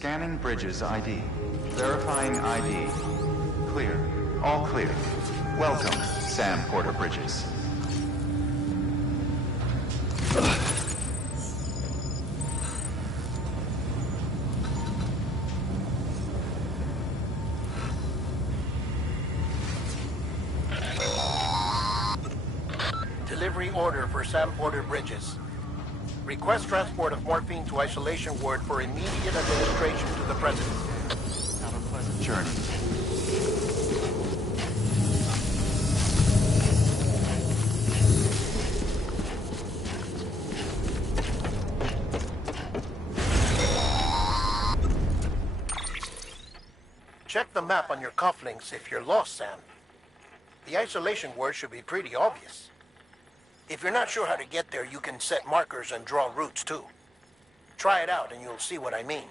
Scanning bridges ID. Verifying ID. Clear. All clear. Welcome, Sam Porter Bridges. Delivery order for Sam Porter Bridges. Request transport of morphine to isolation ward for immediate administration to the President. Have a pleasant journey. Check the map on your cufflinks if you're lost, Sam. The isolation word should be pretty obvious. If you're not sure how to get there, you can set markers and draw routes too. Try it out and you'll see what I mean.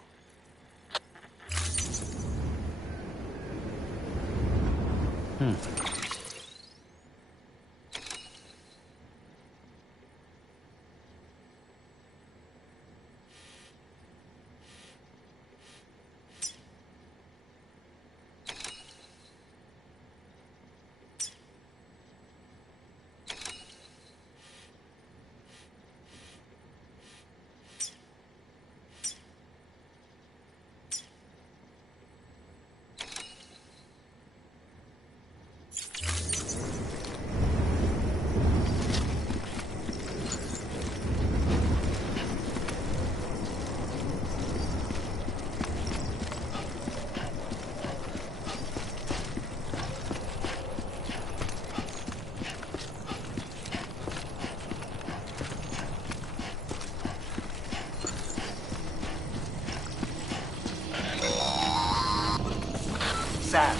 Sam,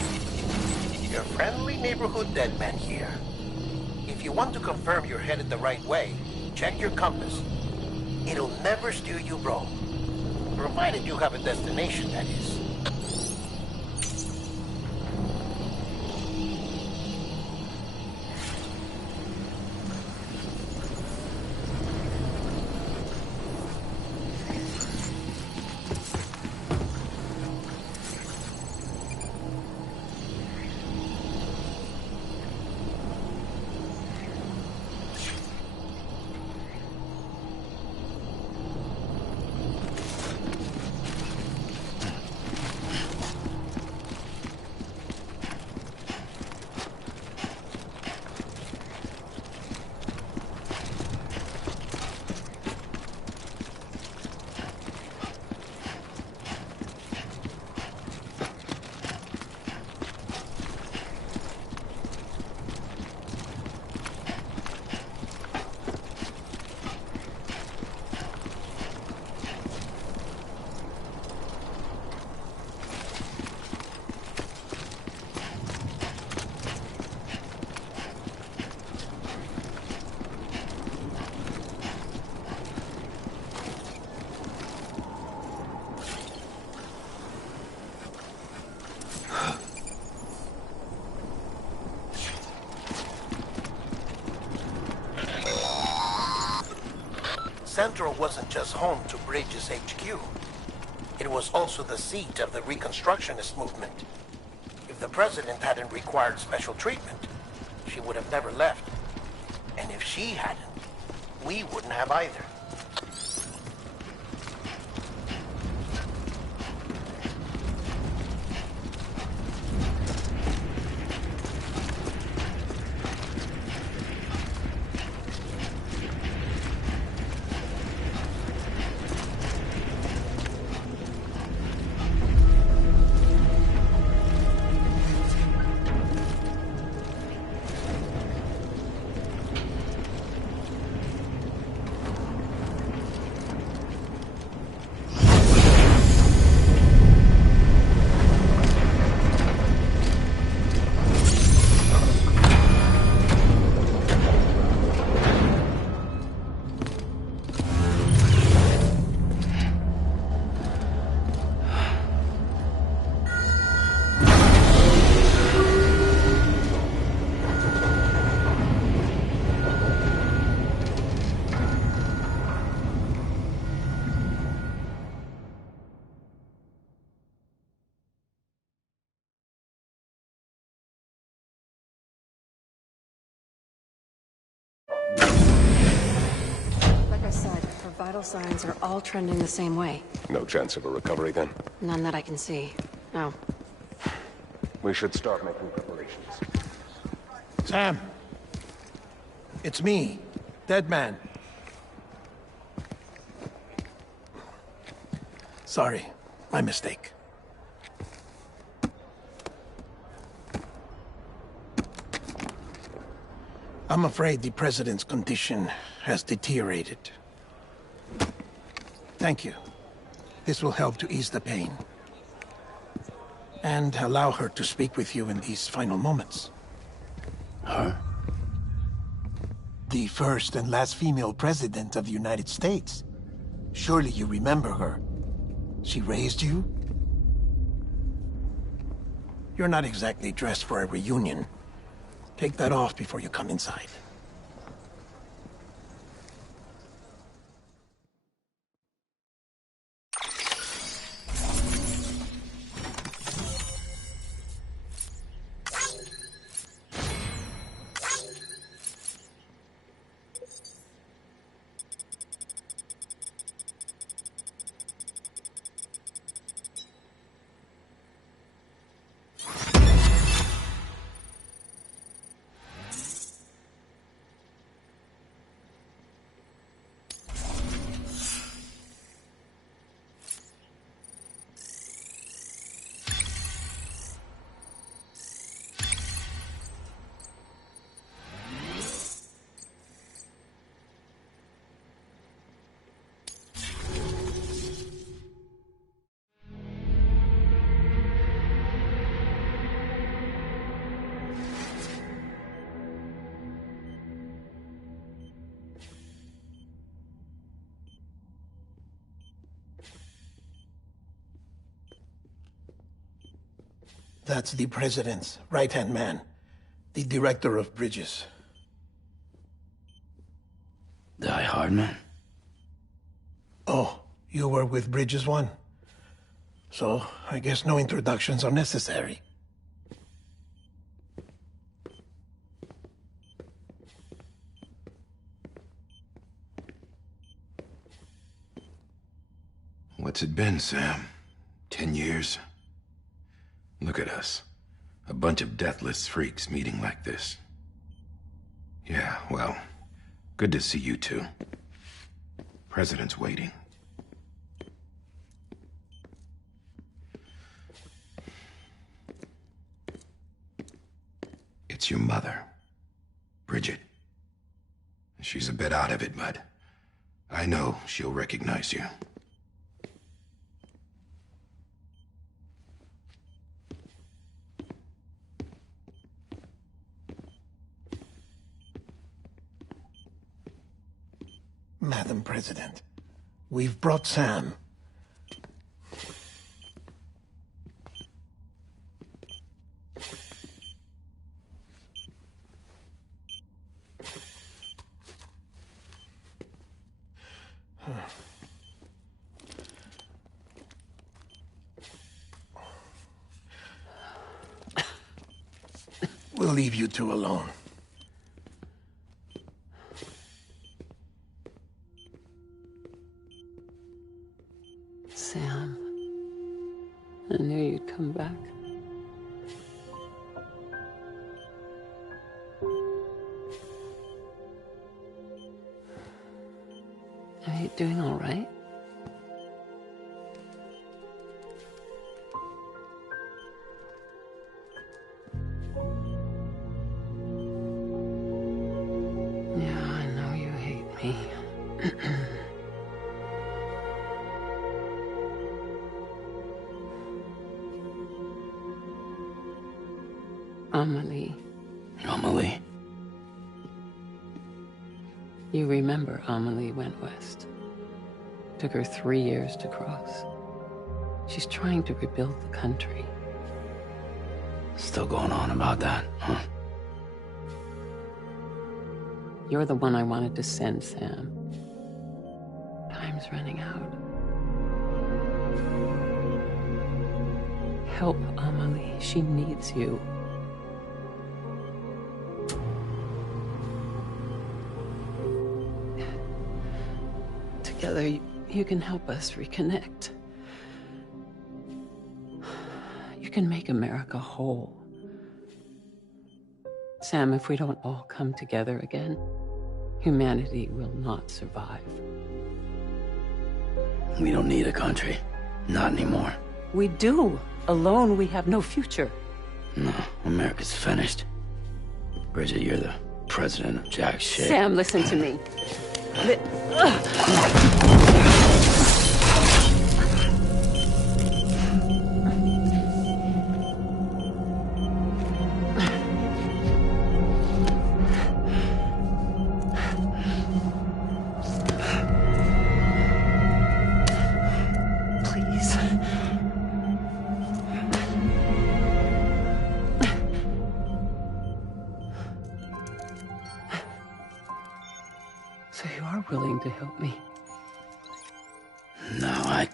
your friendly neighborhood dead man here. If you want to confirm you're headed the right way, check your compass. It'll never steer you wrong. Provided you have a destination, that is. Central wasn't just home to Bridges HQ. It was also the seat of the Reconstructionist movement. If the President hadn't required special treatment, she would have never left. And if she hadn't, we wouldn't have either. vital signs are all trending the same way. No chance of a recovery then? None that I can see. No. We should start making preparations. Sam. It's me, Dead Man. Sorry, my mistake. I'm afraid the President's condition has deteriorated. Thank you. This will help to ease the pain. And allow her to speak with you in these final moments. Her? The first and last female president of the United States. Surely you remember her. She raised you? You're not exactly dressed for a reunion. Take that off before you come inside. That's the President's right-hand man, the Director of Bridges. Die Hardman? Oh, you were with Bridges 1? So, I guess no introductions are necessary. What's it been, Sam? 10 years? Look at us. A bunch of deathless freaks meeting like this. Yeah, well, good to see you two. President's waiting. It's your mother, Bridget. She's a bit out of it, but I know she'll recognize you. Madam President, we've brought Sam. We'll leave you two alone. Sam, I knew you'd come back. Are you doing all right? Yeah, I know you hate me. Amelie. Amelie? You remember Amelie went west. Took her 3 years to cross. She's trying to rebuild the country. Still going on about that, huh? You're the one I wanted to send, Sam. Time's running out. Help Amelie. She needs you. Together together, you can help us reconnect. You can make America whole. Sam, if we don't all come together again, humanity will not survive. We don't need a country. Not anymore. We do. Alone, we have no future. No, America's finished. Bridget, you're the president of jack shit. Sam, listen to me. Please. So you are willing to help me? No, I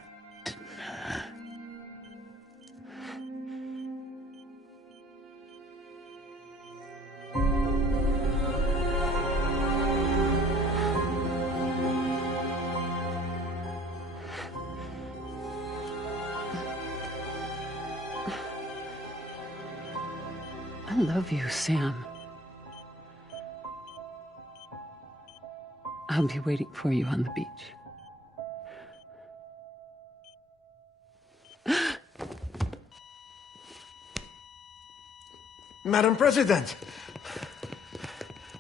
love you, Sam. I'll be waiting for you on the beach. Madam President!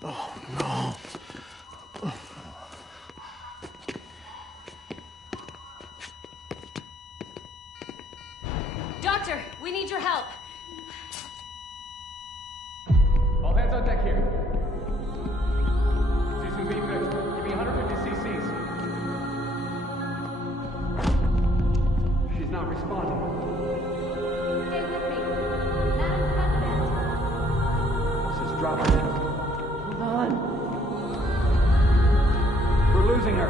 Oh, no. Doctor, we need your help. All hands on deck here. Season B fixed. Give me 150 cc's. She's not responding. Stay with me. Madam President. This is dropping. Hold on. We're losing her.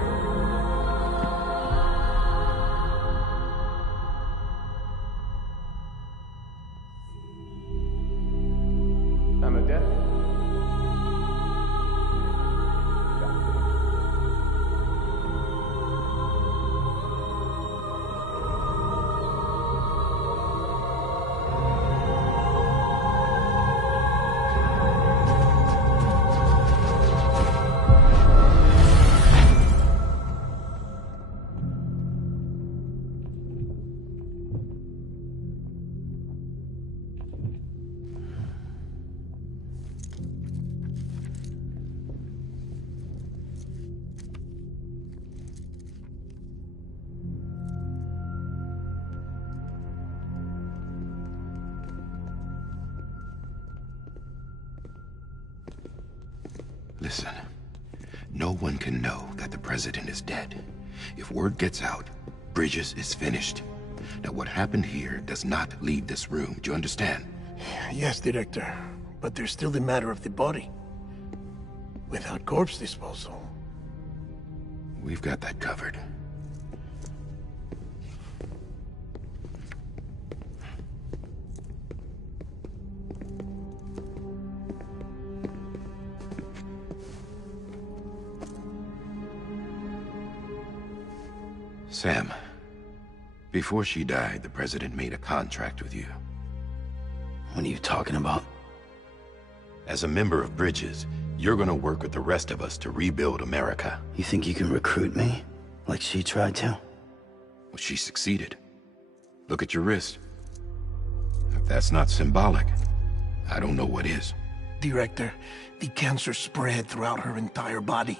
I'm a death. Listen, no one can know that the president is dead. If word gets out, Bridges is finished. Now, what happened here does not leave this room. Do you understand? Yes, Director. But there's still the matter of the body. Without corpse disposal. We've got that covered. Sam, before she died, the president made a contract with you. what are you talking about? As a member of Bridges, you're gonna work with the rest of us to rebuild America. You think you can recruit me? Like she tried to? Well, she succeeded. Look at your wrist. If that's not symbolic, I don't know what is. Director, the cancer spread throughout her entire body.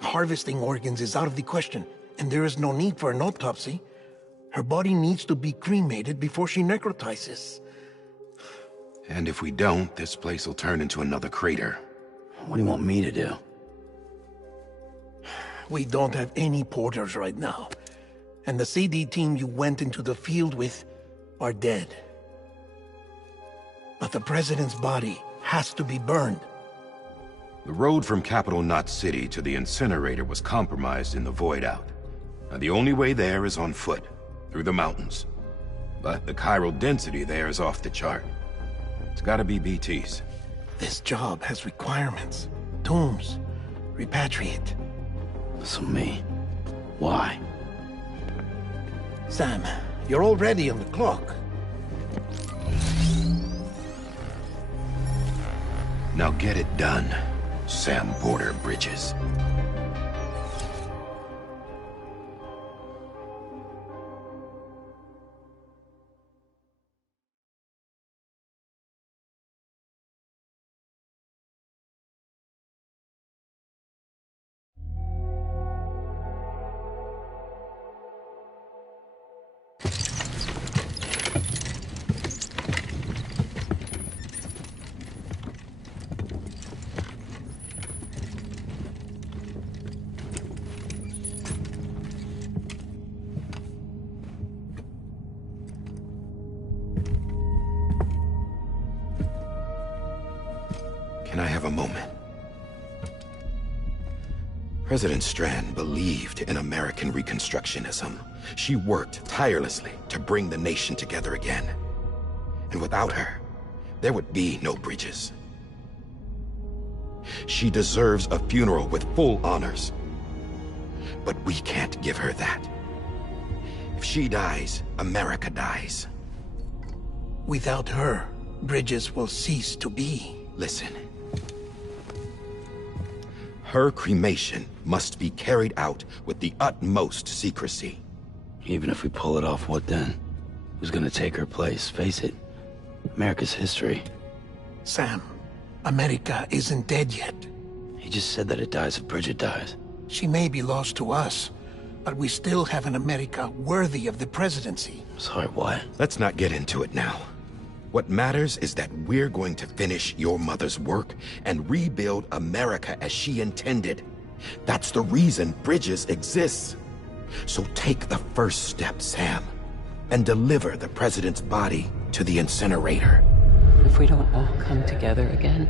Harvesting organs is out of the question, and there is no need for an autopsy. Her body needs to be cremated before she necrotizes. And if we don't, this place will turn into another crater. What do you want me to do? We don't have any porters right now. And the CD team you went into the field with are dead. But the president's body has to be burned. The road from Capital Knot City to the incinerator was compromised in the void out. Now, the only way there is on foot, through the mountains. But the chiral density there is off the chart. It's gotta be BTs. This job has requirements. Tombs. Repatriate. So me. Why? Sam, you're already on the clock. Now get it done, Sam Porter Bridges. Can I have a moment? President Strand believed in American Reconstructionism. She worked tirelessly to bring the nation together again. And without her, there would be no Bridges. She deserves a funeral with full honors. But we can't give her that. If she dies, America dies. Without her, Bridges will cease to be. Listen. Her cremation must be carried out with the utmost secrecy. Even if we pull it off, what then? Who's gonna take her place? Face it, America's history. Sam, America isn't dead yet. He just said that it dies if Bridget dies. She may be lost to us, but we still have an America worthy of the presidency. Sorry, what? Let's not get into it now. What matters is that we're going to finish your mother's work and rebuild America as she intended. That's the reason Bridges exists. So take the first step, Sam, and deliver the president's body to the incinerator. If we don't all come together again,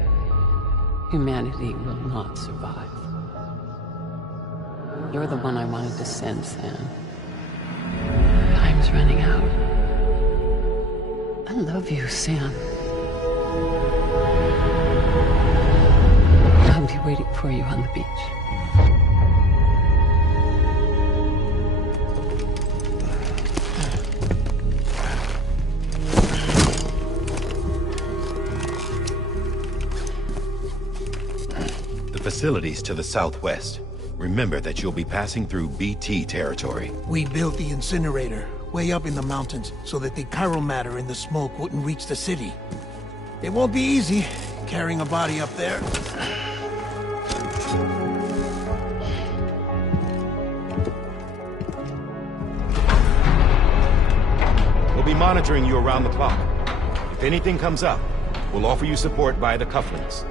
humanity will not survive. You're the one I wanted to send, Sam. Time's running out. I love you, Sam. I'll be waiting for you on the beach. The facilities to the southwest. Remember that you'll be passing through BT territory. We built the incinerator way up in the mountains so that the chiral matter in the smoke wouldn't reach the city. It won't be easy carrying a body up there. We'll be monitoring you around the clock. If anything comes up, we'll offer you support via the cufflinks.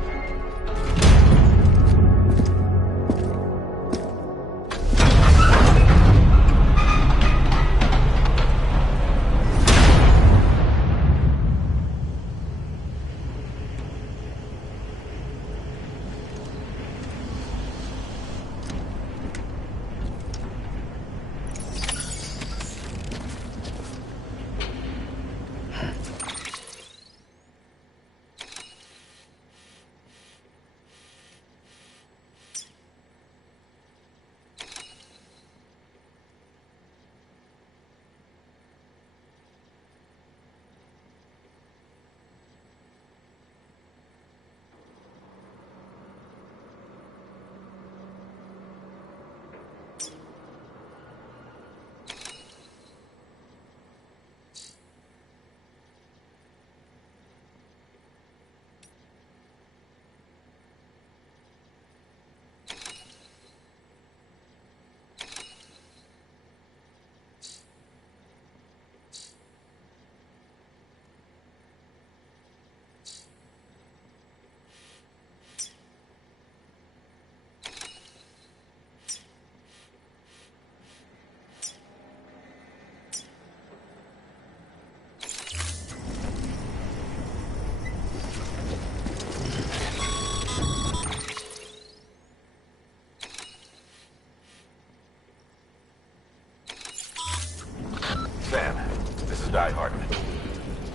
Sam, this is Die Hartman.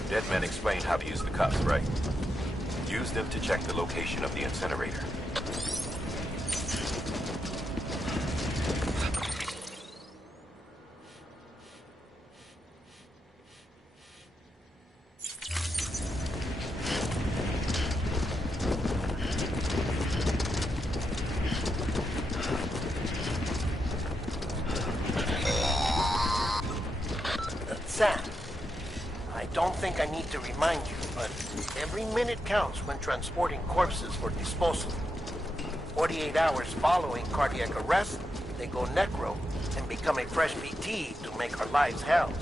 Dead men explained how to use the cuffs, right? Use them to check the location of the incinerator. Sam, I don't think I need to remind you, but every minute counts when transporting corpses for disposal. 48 hours following cardiac arrest, they go necro and become a fresh BT to make our lives hell.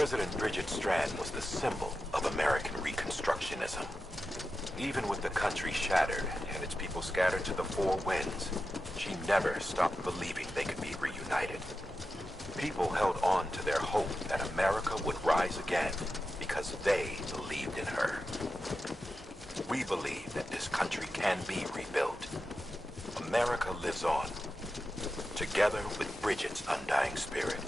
President Bridget Strand was the symbol of American Reconstructionism. Even with the country shattered and its people scattered to the four winds, she never stopped believing they could be reunited. People held on to their hope that America would rise again because they believed in her. We believe that this country can be rebuilt. America lives on, together with Bridget's undying spirit.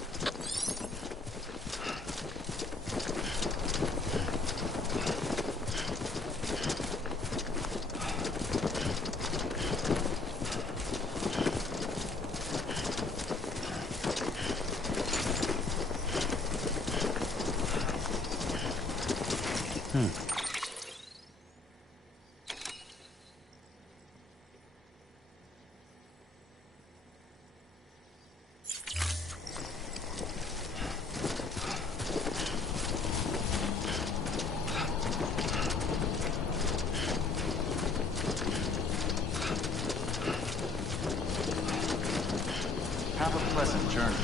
Have a pleasant journey.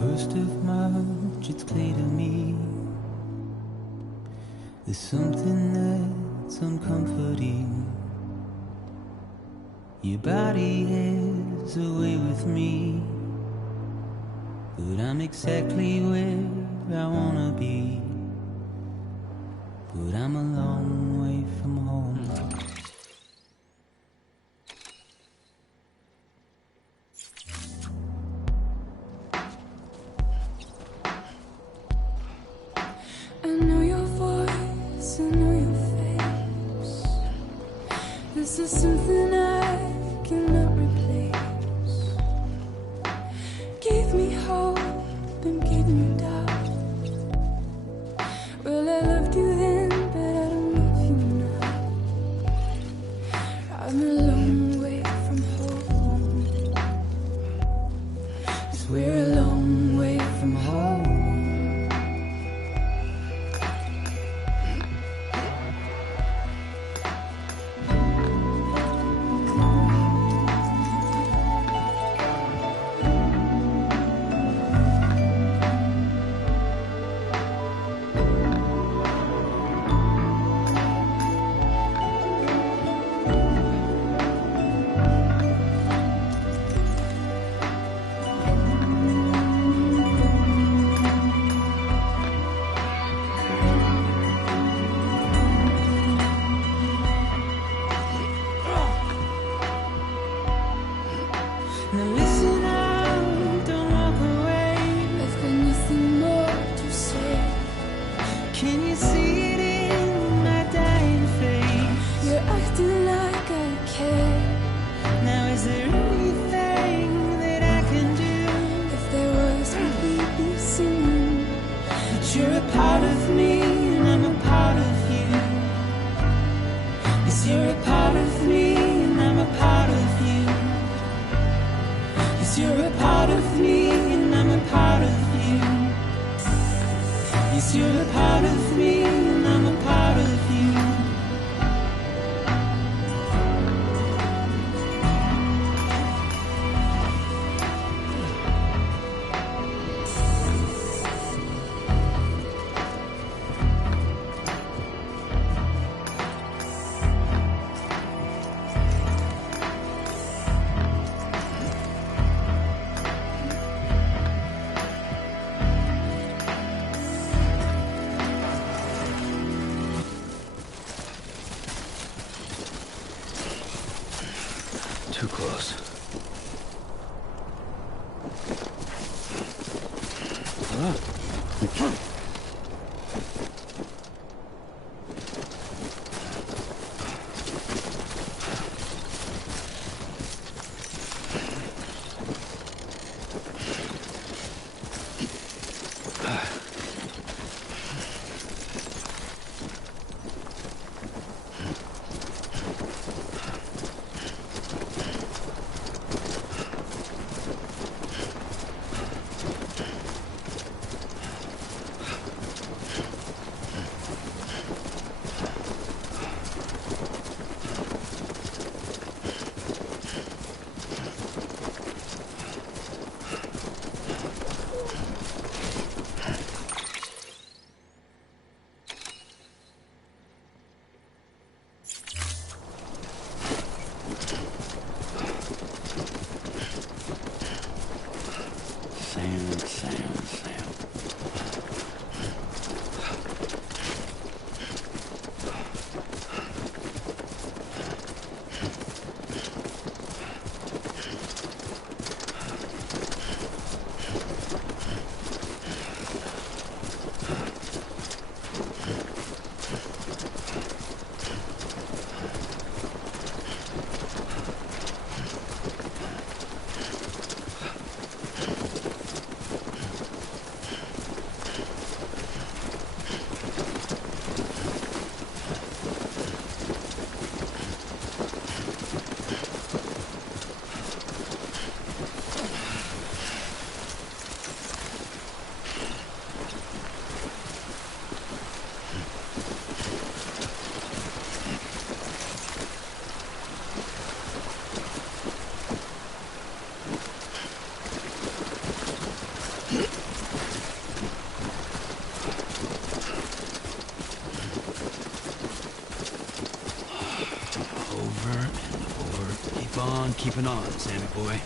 First of March, it's clear to me there's something that's uncomforting. Your body is away with me, but I'm exactly where I wanna be. But I'm a long way from home. I know your voice, I know your face. This is something I cannot replace. Gave me hope and gave me doubt. Well, I loved you then, but I don't love you now. I'm a long way from home. 'Cause we're a long way from home. Now listen out, don't walk away. I've got nothing more to say. Can you see it in my dying face? You're acting like I care. Now is there anything that I can do? If there was, would we be singing? But you're a part of me and I'm a part of you. Yes, you're a part of me and I'm a part of you. You're a part of me and I'm a part of you. Yes, you're a part of me and I'm a part of you. Too close. keep an eye on, Sammy boy.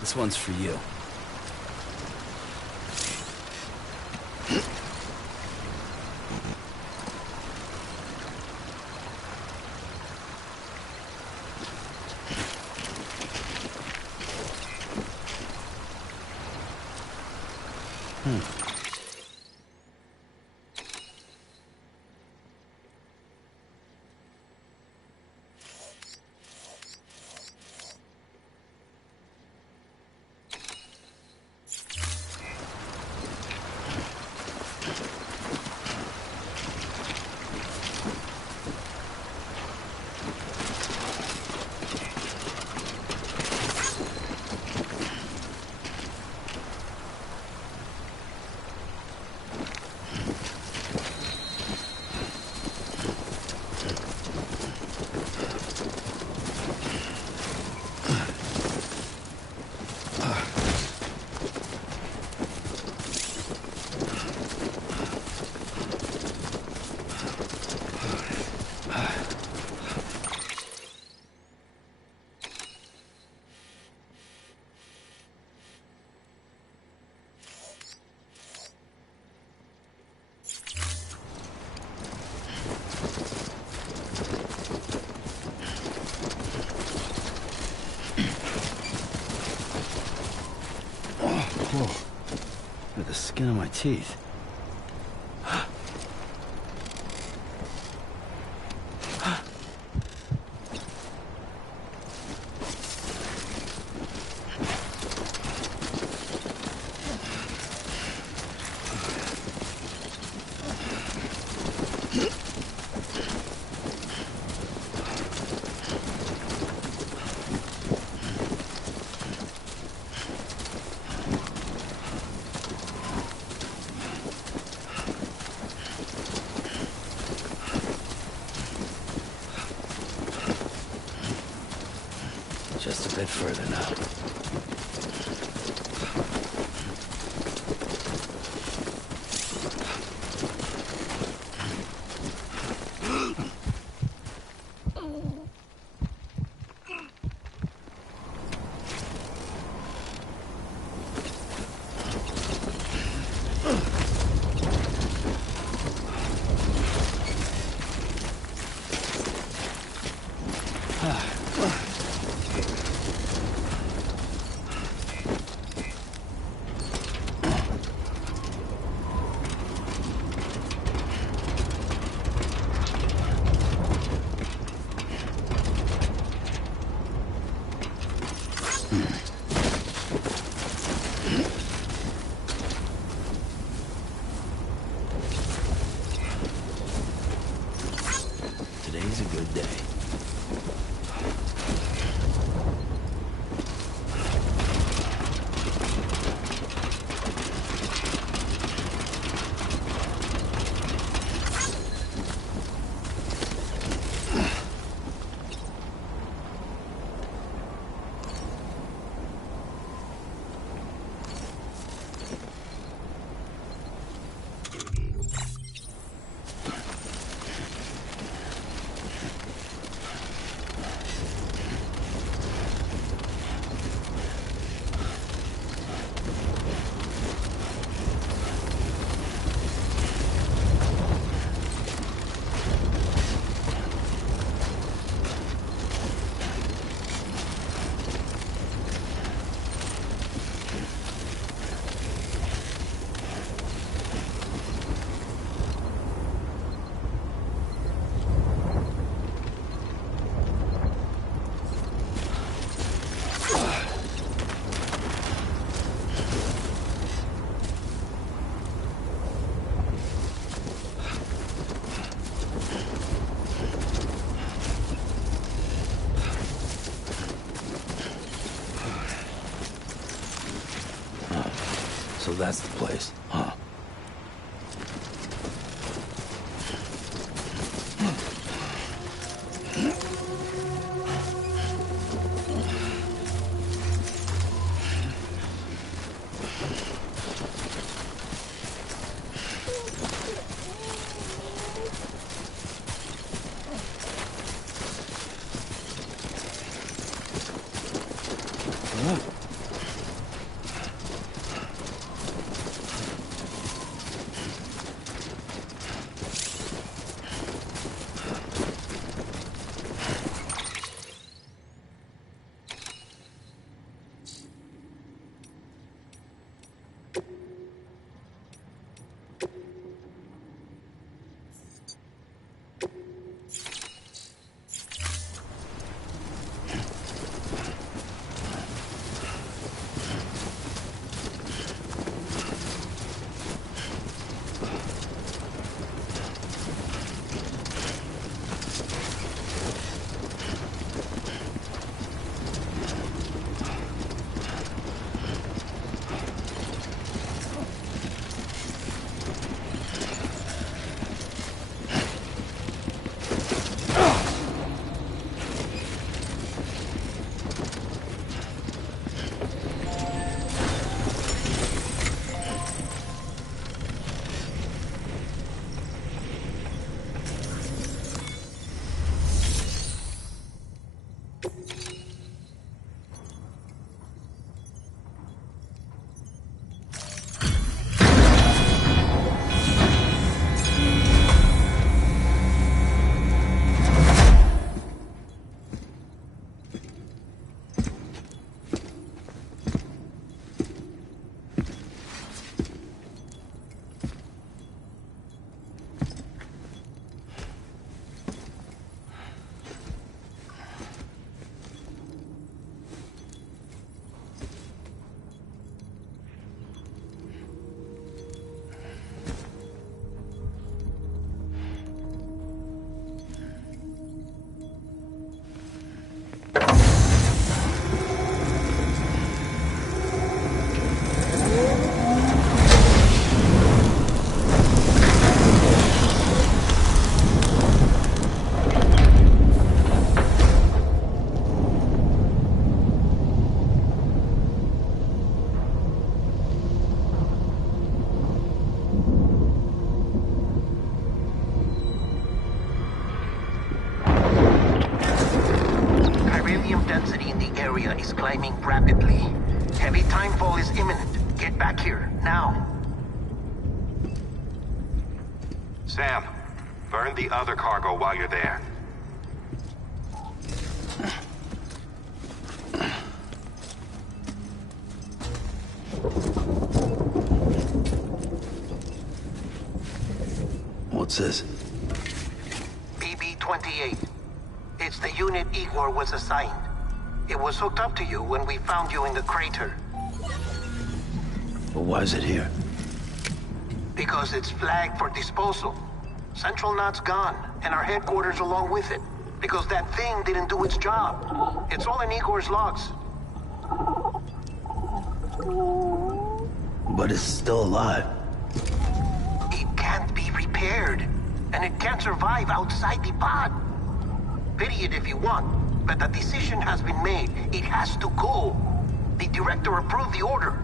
This one's for you. Whoa. Look at the skin on my teeth. Just a bit further now. Today's a good day. So that's the place, huh? Density in the area is climbing rapidly. Heavy timefall is imminent. Get back here, now. Sam, burn the other cargo while you're there. What's this? BB-28. It's the unit Igor was assigned. It was hooked up to you when we found you in the crater. But why is it here? Because it's flagged for disposal. Central Knot's gone, and our headquarters along with it. Because that thing didn't do its job. It's all in Igor's logs. But it's still alive. It can't be repaired. And it can't survive outside the pod. Pity it if you want, but the decision has been made. It has to go. The director approved the order.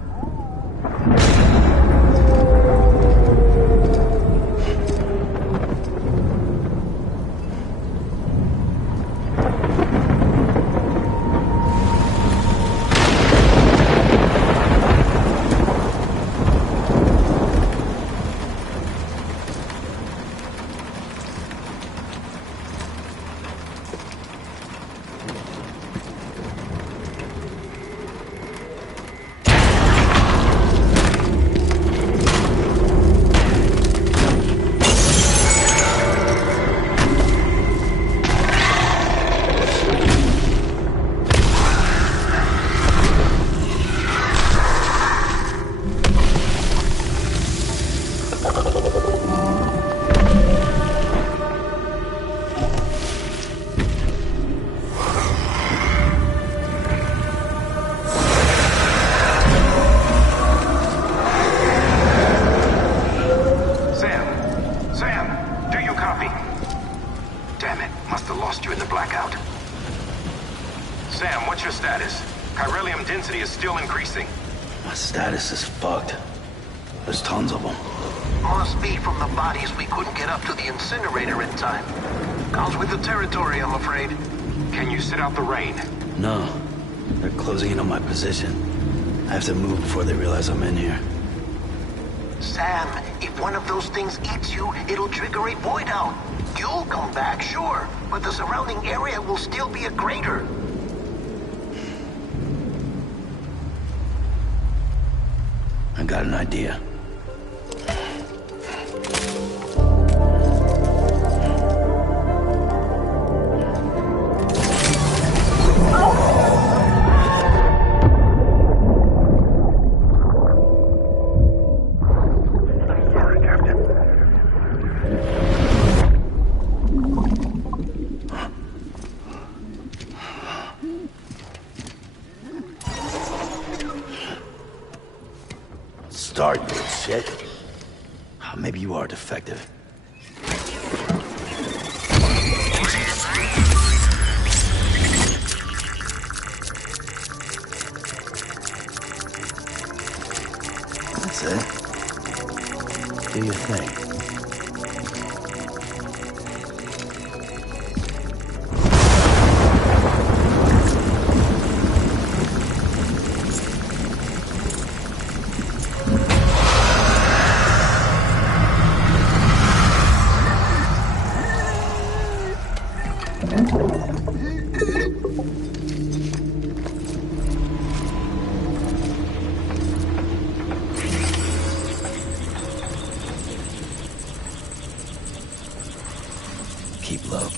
Damn it, must have lost you in the blackout. Sam, what's your status? Chiralium density is still increasing. My status is fucked. There's tons of them. Must be from the bodies we couldn't get up to the incinerator in time. Comes with the territory, I'm afraid. Can you sit out the rain? No. They're closing in on my position. I have to move before they realize I'm in here. Sam, if one of those things eats you, it'll trigger a void out. You'll come back, sure, but the surrounding area will still be a crater. I got an idea. Start, you shit. Maybe you are defective. That's it. Do your thing. Keep low.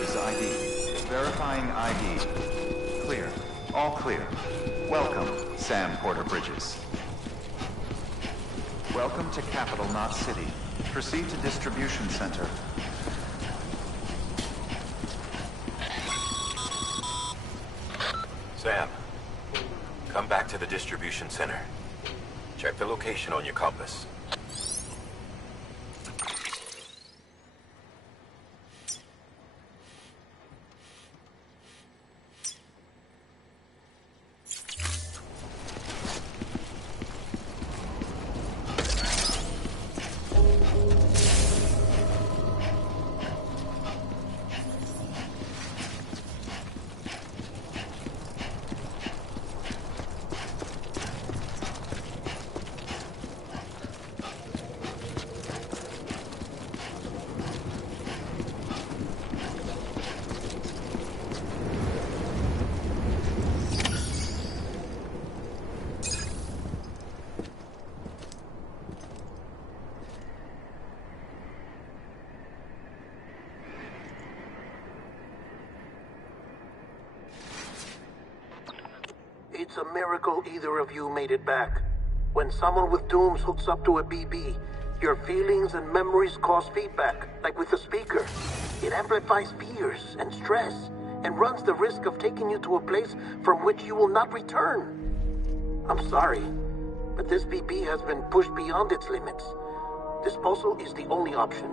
Bridges ID. Verifying ID. Clear. All clear. Welcome, Sam Porter Bridges. Welcome to Capital Knot City. Proceed to Distribution Center. Sam, come back to the distribution center. Check the location on your compass. It's a miracle either of you made it back. When someone with dooms hooks up to a BB, your feelings and memories cause feedback, like with the speaker. It amplifies fears and stress, and runs the risk of taking you to a place from which you will not return. I'm sorry, but this BB has been pushed beyond its limits. Disposal is the only option.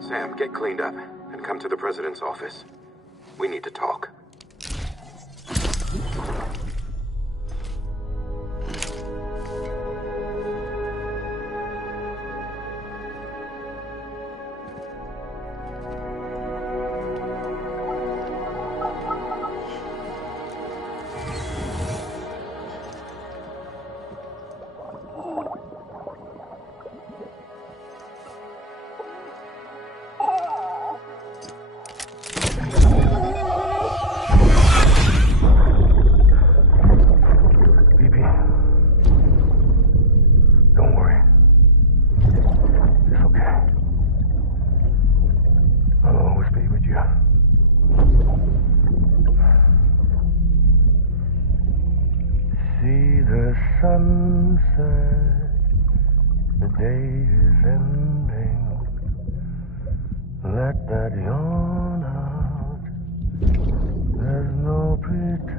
Sam, get cleaned up and come to the President's office. We need to talk. Sunset, the day is ending. Let that yawn out. There's no pretending.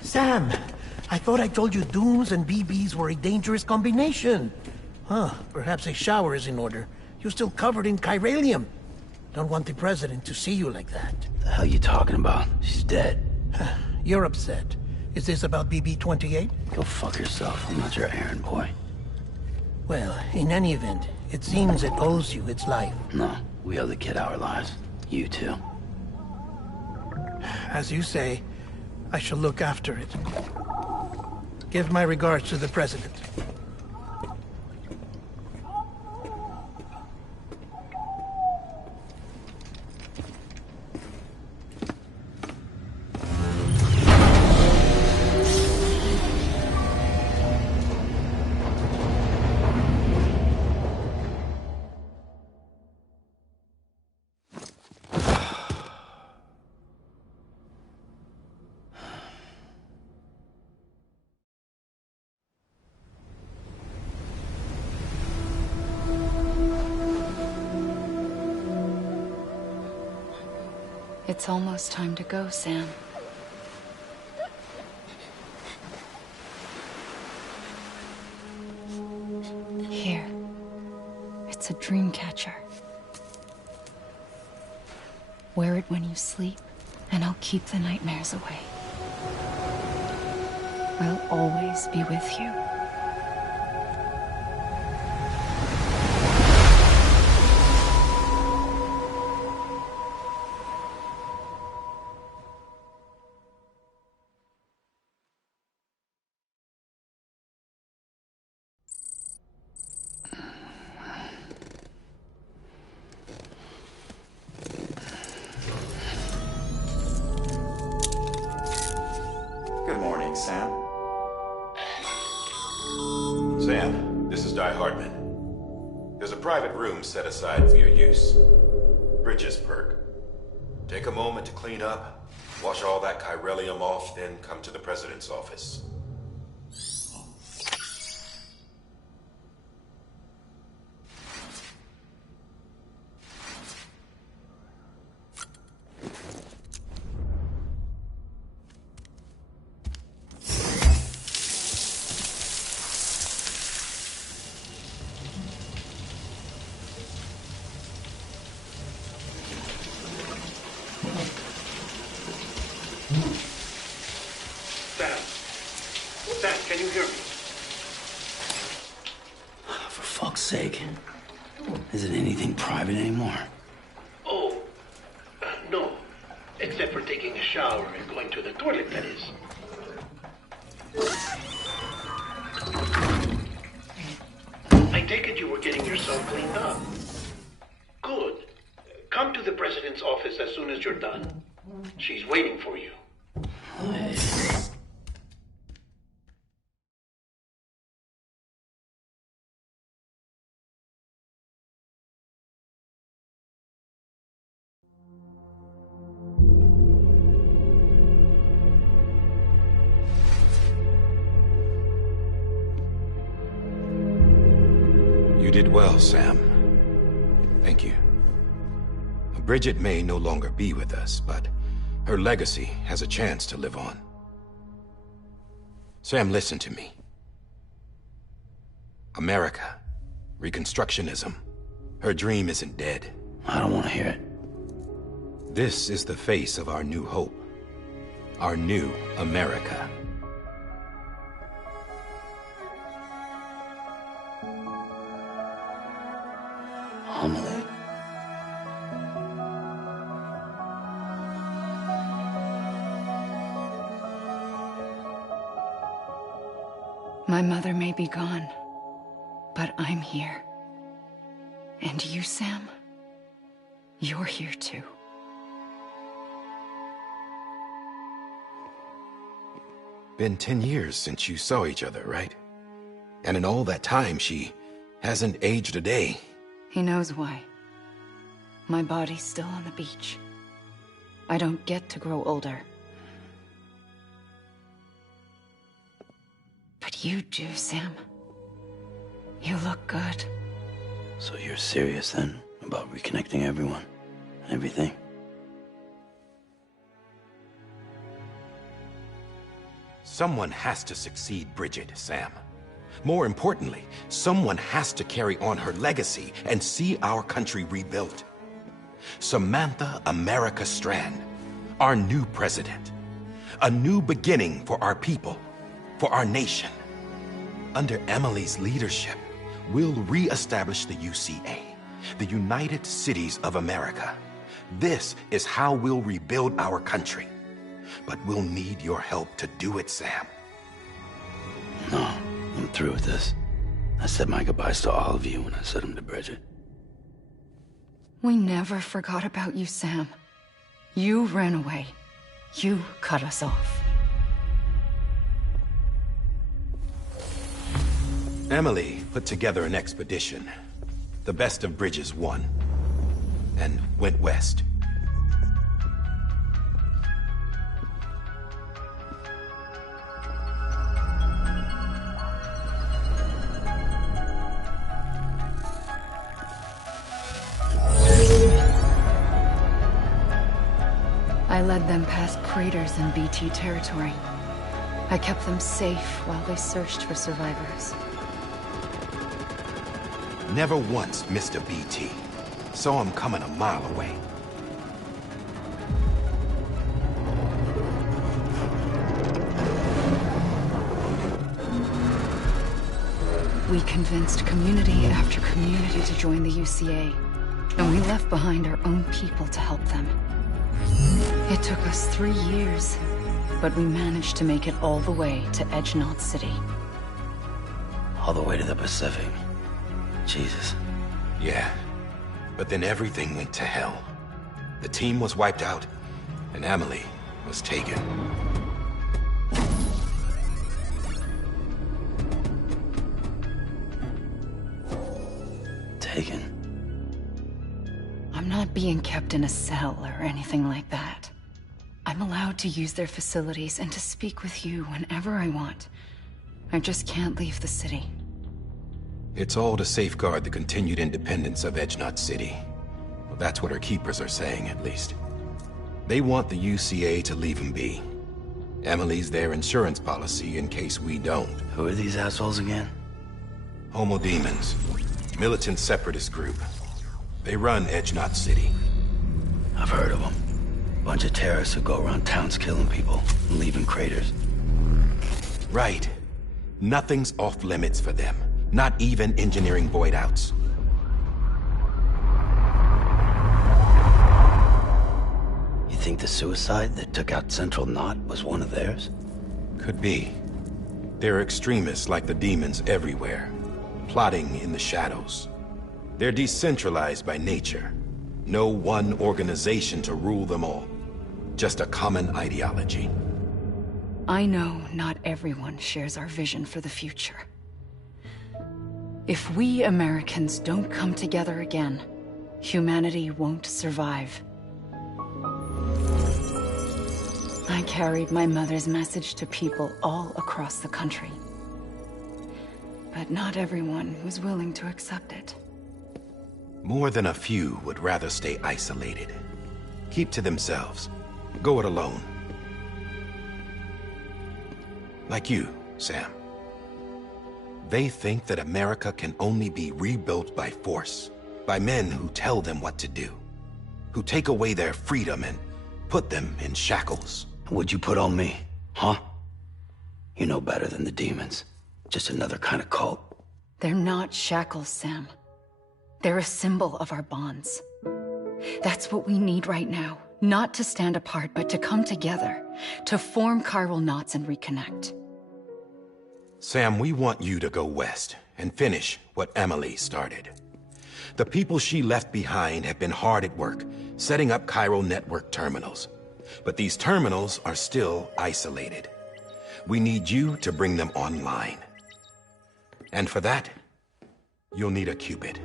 Sam, I thought I told you dooms and BBs were a dangerous combination. Huh, perhaps a shower is in order. You're still covered in chiralium. Don't want the President to see you like that. The hell you talking about? She's dead. You're upset. Is this about BB-28? Go fuck yourself. I'm not your errand boy. Well, in any event, it seems it owes you its life. No, we owe the kid our lives. You too. As you say, I shall look after it. Give my regards to the President. It's almost time to go, Sam. Here. It's a dream catcher. Wear it when you sleep, and I'll keep the nightmares away. I'll always be with you. Good morning, Sam. Sam, this is Di Hartman. There's a private room set aside for your use. Bridges perk. Take a moment to clean up, wash all that chiralium off, then come to the president's office. Sam, can you hear me? For fuck's sake. Isn't anything private anymore? Oh, no. Except for taking a shower and going to the toilet, that is. I take it you were getting yourself cleaned up. Good. Come to the president's office as soon as you're done. She's waiting for you. You did well, Sam. Thank you. Bridget may no longer be with us, but her legacy has a chance to live on. Sam, listen to me. America, Reconstructionism, her dream isn't dead. I don't want to hear it. This is the face of our new hope. Our new America. Amelie. My mother may be gone, but I'm here. And you, Sam, you're here too. Been 10 years since you saw each other, right? And in all that time, she hasn't aged a day. He knows why. My body's still on the beach. I don't get to grow older. But you do, Sam. You look good. So you're serious then about reconnecting everyone and everything? Someone has to succeed Bridget, Sam. More importantly, someone has to carry on her legacy and see our country rebuilt. Samantha America Strand, our new president. A new beginning for our people, for our nation. Under Emily's leadership, we'll re-establish the UCA, the United Cities of America. This is how we'll rebuild our country. But we'll need your help to do it, Sam. No, I'm through with this. I said my goodbyes to all of you when I said them to Bridget. We never forgot about you, Sam. You ran away. You cut us off. Emily put together an expedition. The best of Bridges won. And went west. I led them past craters in BT territory. I kept them safe while they searched for survivors. Never once missed a BT. Saw him coming a mile away. We convinced community after community to join the UCA, and we left behind our own people to help them. It took us 3 years, but we managed to make it all the way to Edgenot City. All the way to the Pacific. Jesus. Yeah, but then everything went to hell. The team was wiped out, and Emily was taken. Taken? I'm not being kept in a cell or anything like that. I'm allowed to use their facilities and to speak with you whenever I want. I just can't leave the city. It's all to safeguard the continued independence of Edgenot City. Well, that's what our keepers are saying, at least. They want the UCA to leave him be. Emily's their insurance policy in case we don't. Who are these assholes again? Homo Demons. Militant separatist group. They run Edgenot City. I've heard of them. Bunch of terrorists who go around towns killing people and leaving craters. Right. Nothing's off limits for them. Not even engineering void outs. You think the suicide that took out Central Knot was one of theirs? Could be. There are extremists like the demons everywhere, plotting in the shadows. They're decentralized by nature. No one organization to rule them all. Just a common ideology. I know not everyone shares our vision for the future. If we Americans don't come together again, humanity won't survive. I carried my mother's message to people all across the country. But not everyone was willing to accept it. More than a few would rather stay isolated. Keep to themselves. Go it alone. Like you, Sam. They think that America can only be rebuilt by force, by men who tell them what to do, who take away their freedom and put them in shackles. What'd you put on me, huh? You know better than the demons. Just another kind of cult. They're not shackles, Sam. They're a symbol of our bonds. That's what we need right now. Not to stand apart, but to come together, to form chiral knots and reconnect. Sam, we want you to go west and finish what Emily started. The people she left behind have been hard at work, setting up chiral network terminals. But these terminals are still isolated. We need you to bring them online. And for that, you'll need a Cupid.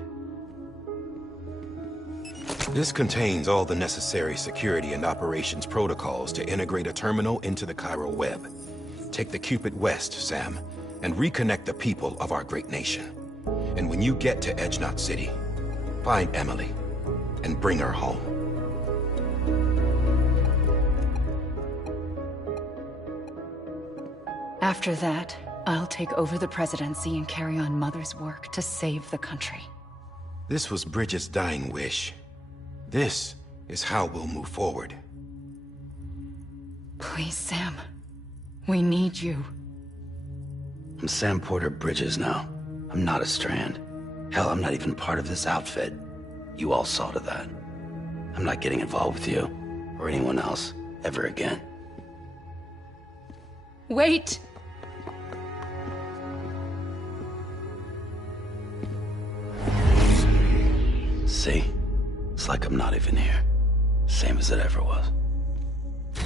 This contains all the necessary security and operations protocols to integrate a terminal into the chiral web. Take the Cupid west, Sam, and reconnect the people of our great nation. And when you get to Edgenot City, find Emily and bring her home. After that, I'll take over the presidency and carry on Mother's work to save the country. This was Bridget's dying wish. This is how we'll move forward. Please, Sam. We need you. I'm Sam Porter Bridges now. I'm not a Strand. Hell, I'm not even part of this outfit. You all saw to that. I'm not getting involved with you, or anyone else, ever again. Wait! See? It's like I'm not even here. Same as it ever was.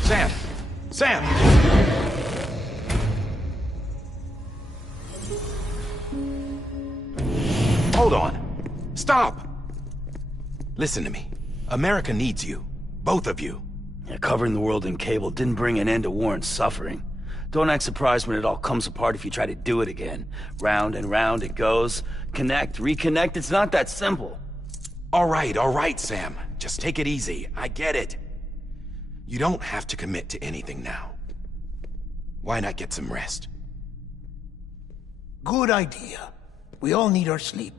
Sam! Sam! Hold on. Stop! Listen to me. America needs you. Both of you. Yeah, covering the world in cable didn't bring an end to war and suffering. Don't act surprised when it all comes apart if you try to do it again. Round and round it goes. Connect, reconnect, it's not that simple. All right, Sam. Just take it easy. I get it. You don't have to commit to anything now. Why not get some rest? Good idea. We all need our sleep.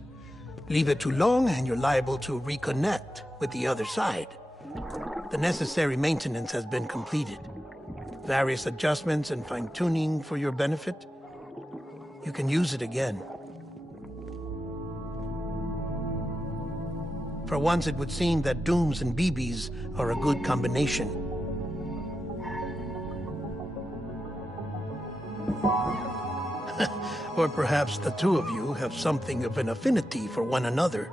Leave it too long and you're liable to reconnect with the other side. The necessary maintenance has been completed. Various adjustments and fine-tuning for your benefit. You can use it again. For once, it would seem that Dooms and BBs are a good combination. Or perhaps the two of you have something of an affinity for one another.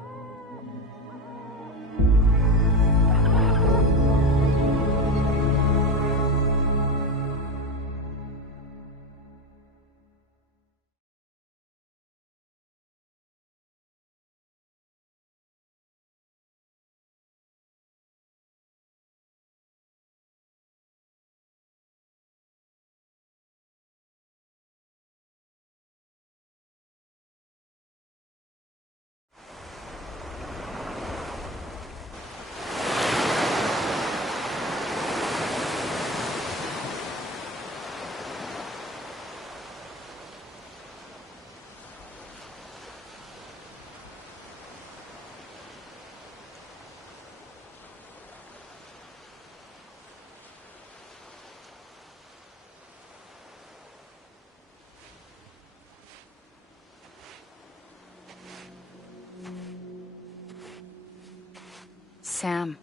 Sam.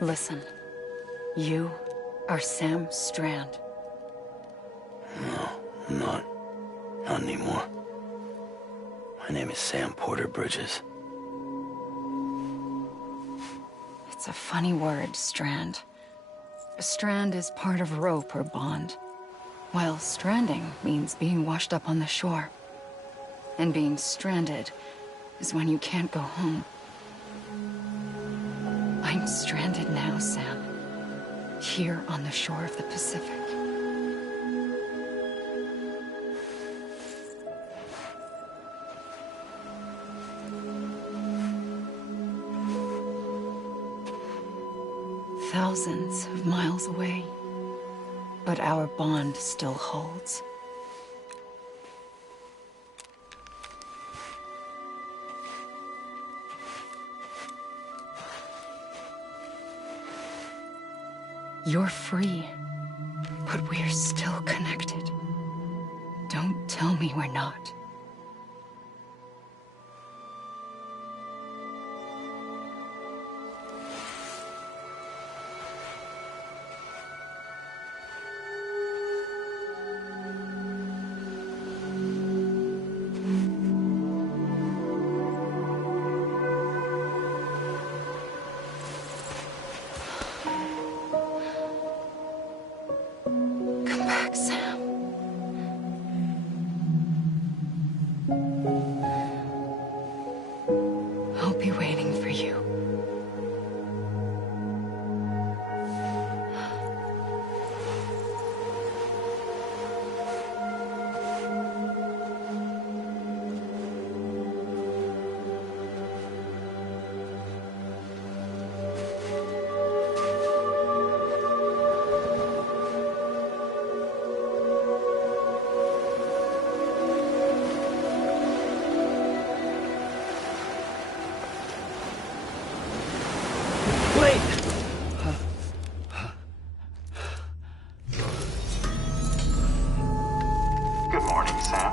Listen. You are Sam Strand. No, I'm not. Not anymore. My name is Sam Porter Bridges. It's a funny word, strand. A strand is part of rope or bond, while stranding means being washed up on the shore. And being stranded is when you can't go home. I'm stranded now, Sam. Here on the shore of the Pacific. Thousands of miles away, but our bond still holds. You're free, but we're still connected. Don't tell me we're not. Good morning, Sam.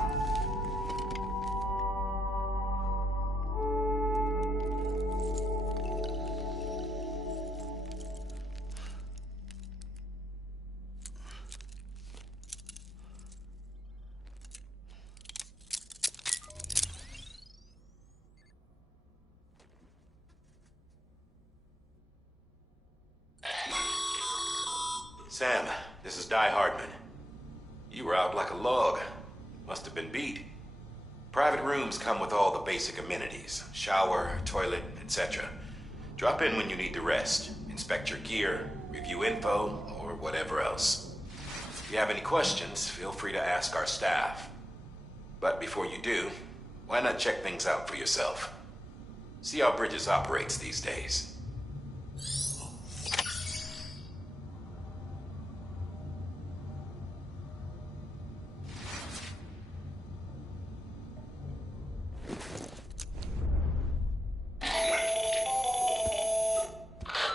Sam, this is Di Hardman. You were out like a log. Must have been beat. Private rooms come with all the basic amenities. Shower, toilet, etc. Drop in when you need to rest. Inspect your gear, review info, or whatever else. If you have any questions, feel free to ask our staff. But before you do, why not check things out for yourself? See how Bridges operates these days.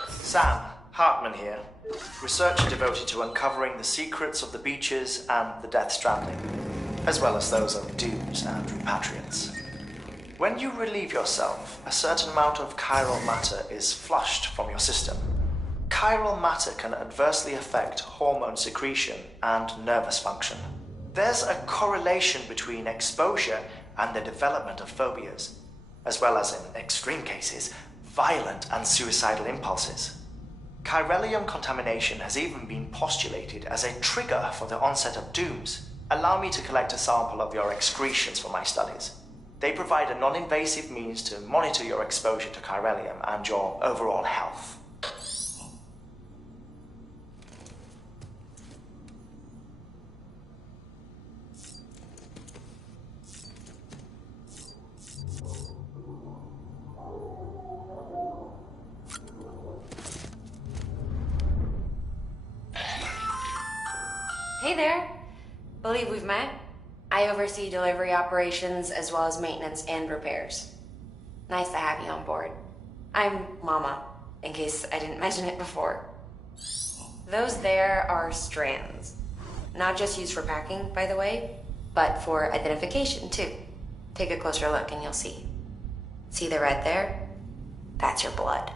Sam, Hartman here, researcher devoted to uncovering the secrets of the beaches and the Death Stranding, as well as those of dooms and repatriants. When you relieve yourself, a certain amount of chiral matter is flushed from your system. Chiral matter can adversely affect hormone secretion and nervous function. There's a correlation between exposure and the development of phobias, as well as, in extreme cases, violent and suicidal impulses. Chiralium contamination has even been postulated as a trigger for the onset of dooms. Allow me to collect a sample of your excretions for my studies. They provide a non-invasive means to monitor your exposure to chiralium and your overall health. Hey there. Believe we've met. I oversee delivery operations as well as maintenance and repairs. Nice to have you on board. I'm Mama, in case I didn't mention it before. Those there are strands. Not just used for packing, by the way, but for identification too. Take a closer look and you'll see. See the red there? That's your blood.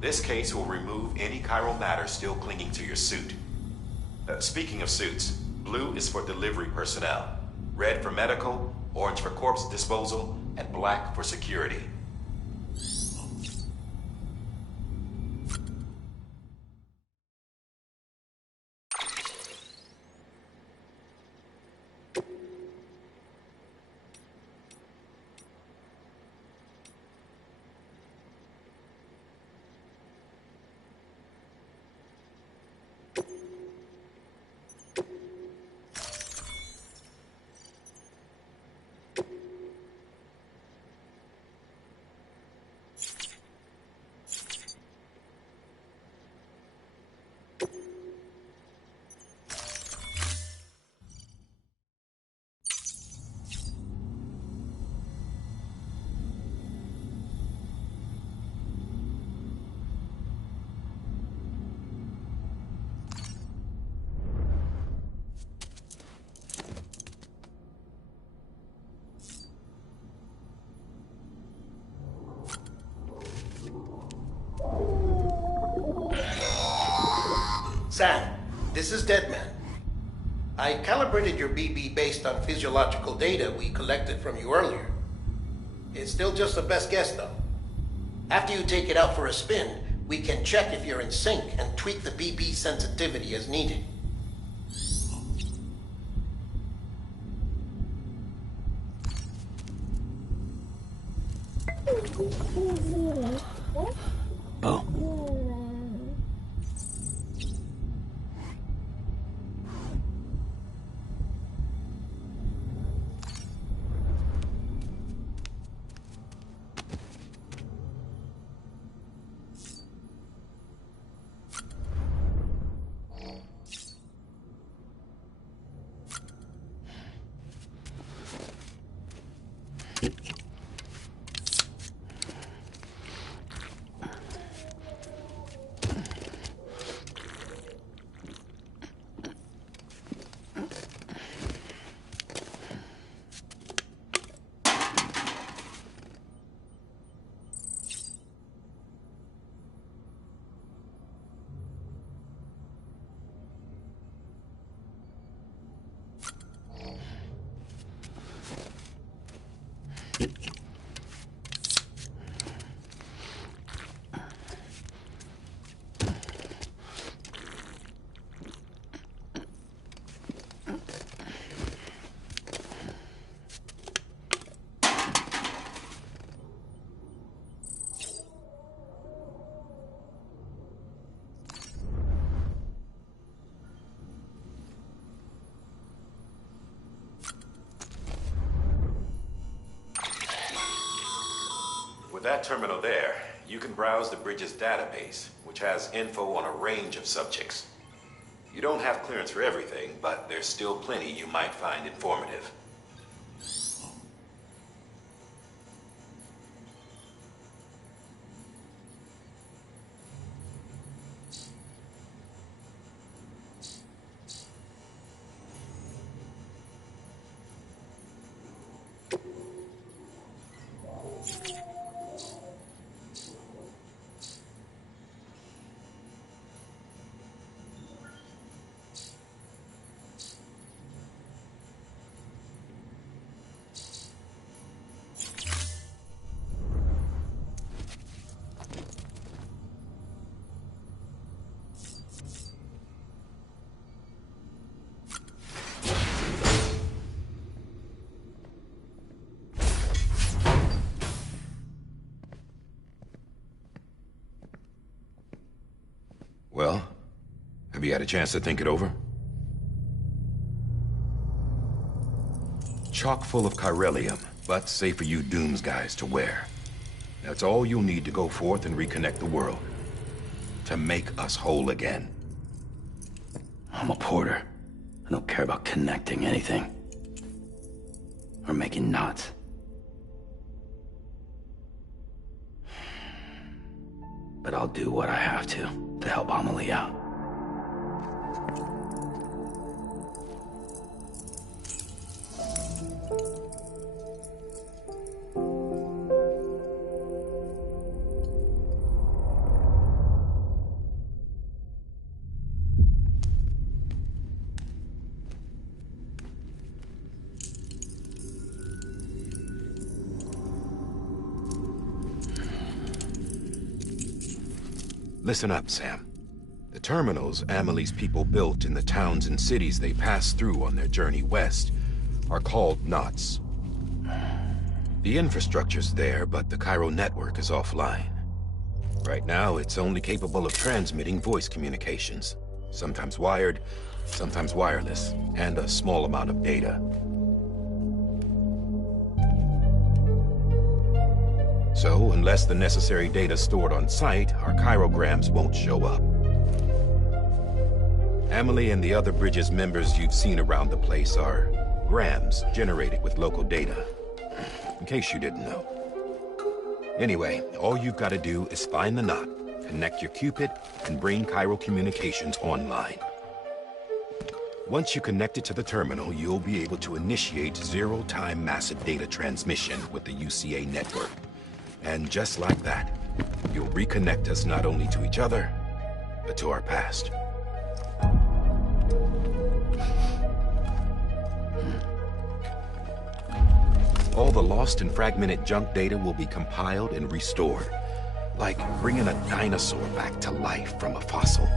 This case will remove any chiral matter still clinging to your suit. Speaking of suits, blue is for delivery personnel, red for medical, orange for corpse disposal, and black for security. Sam, this is Deadman. I calibrated your BB based on physiological data we collected from you earlier. It's still just a best guess, though. After you take it out for a spin, we can check if you're in sync and tweak the BB sensitivity as needed. Bo. With that terminal there, you can browse the bridge's database, which has info on a range of subjects. You don't have clearance for everything, but there's still plenty you might find informative. Well, have you had a chance to think it over? Chock full of chiralium, but safe for you Dooms guys to wear. That's all you'll need to go forth and reconnect the world. To make us whole again. I'm a porter. I don't care about connecting anything. Or making knots. But I'll do what I have to help Amelie out. Listen up, Sam. The terminals Amelie's people built in the towns and cities they passed through on their journey west are called knots. The infrastructure's there, but the Cairo network is offline. Right now, it's only capable of transmitting voice communications, sometimes wired, sometimes wireless, and a small amount of data. So, unless the necessary data stored on site, our chirograms won't show up. Amelie and the other Bridges members you've seen around the place are grams generated with local data. In case you didn't know. Anyway, all you've got to do is find the knot, connect your Cupid, and bring Cairo communications online. Once you connect it to the terminal, you'll be able to initiate zero-time massive data transmission with the UCA network. And just like that, you'll reconnect us not only to each other, but to our past. All the lost and fragmented junk data will be compiled and restored, like bringing a dinosaur back to life from a fossil.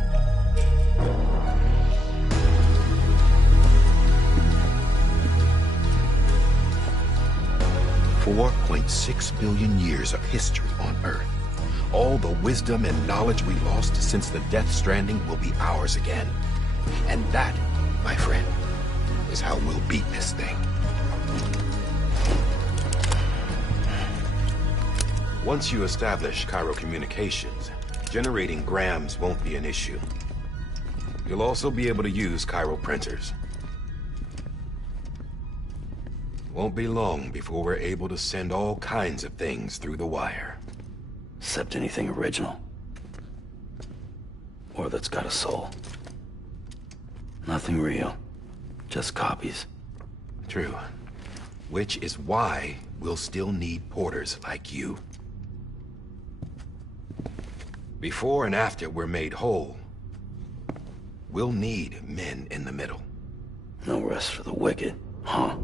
$4.6 billion years of history on Earth. All the wisdom and knowledge we lost since the Death Stranding will be ours again. And that, my friend, is how we'll beat this thing. Once you establish Cairo communications, generating grams won't be an issue. You'll also be able to use Cairo printers. Won't be long before we're able to send all kinds of things through the wire. Except anything original. Or that's got a soul. Nothing real. Just copies. True. Which is why we'll still need porters like you. Before and after we're made whole, we'll need men in the middle. No rest for the wicked, huh?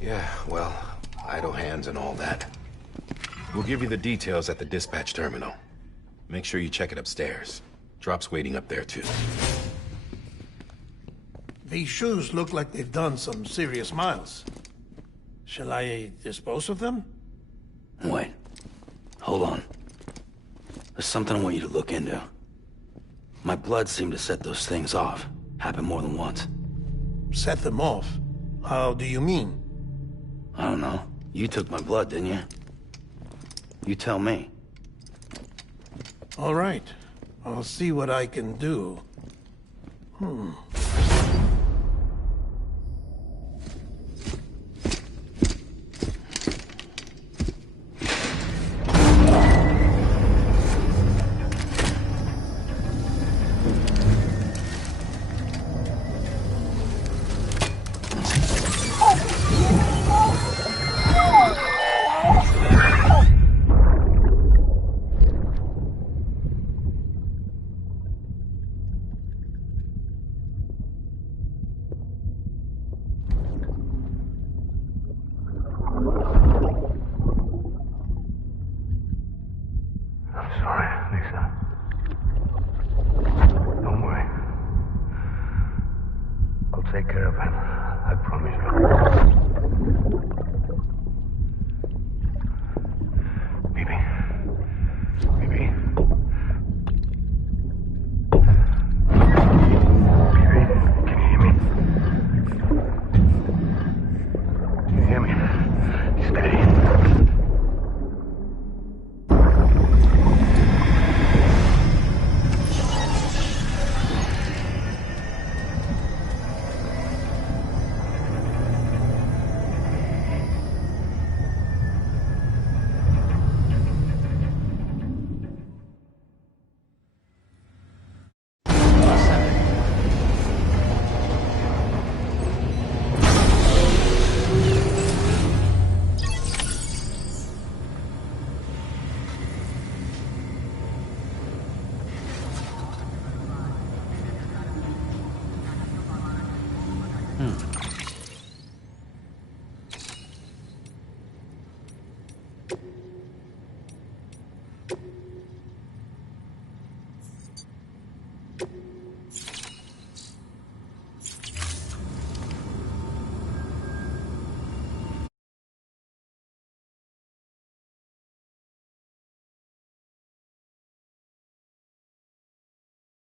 Yeah, well, idle hands and all that. We'll give you the details at the dispatch terminal. Make sure you check it upstairs. Drop's waiting up there, too. These shoes look like they've done some serious miles. Shall I dispose of them? Wait. Hold on. There's something I want you to look into. My blood seemed to set those things off. Happened more than once. Set them off? How do you mean? I don't know. You took my blood, didn't you? You tell me. All right. I'll see what I can do. Take care of him. I promise you. Baby. Baby. Baby, can you hear me? Can you hear me? Steady.